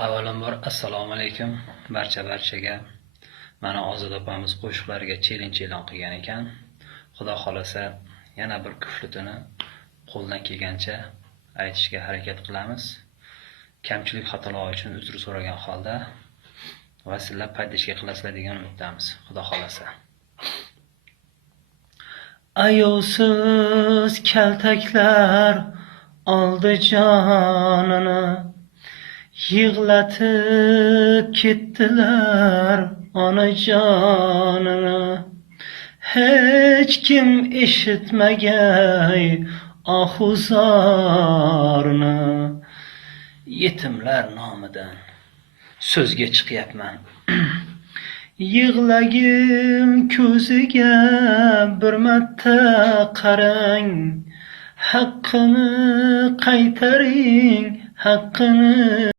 Avvalambor assalomu alaykum barchaga. Mana Ozod opamiz qo'shiqlariga challenge e'lon qilgan ekan. Xudo xolasa yana bir kuflitini qo'ldan kelgancha aytishga harakat qilamiz. Kamchilik xatolar uchun uzr so'ragan holda va sizlar paydishga qilasizlar degan umiddamiz. Xudo xolasa. Ayovsiz kaltaklar oldi jonini, yig'latib ketdilar onajonini. Hech kim eshitmagay ohuzorni. Yetimlar nomidan so'zga chiqyapman. Yig'lagim ko'ziga bir marta qarang, haqqini qaytaring, haqqini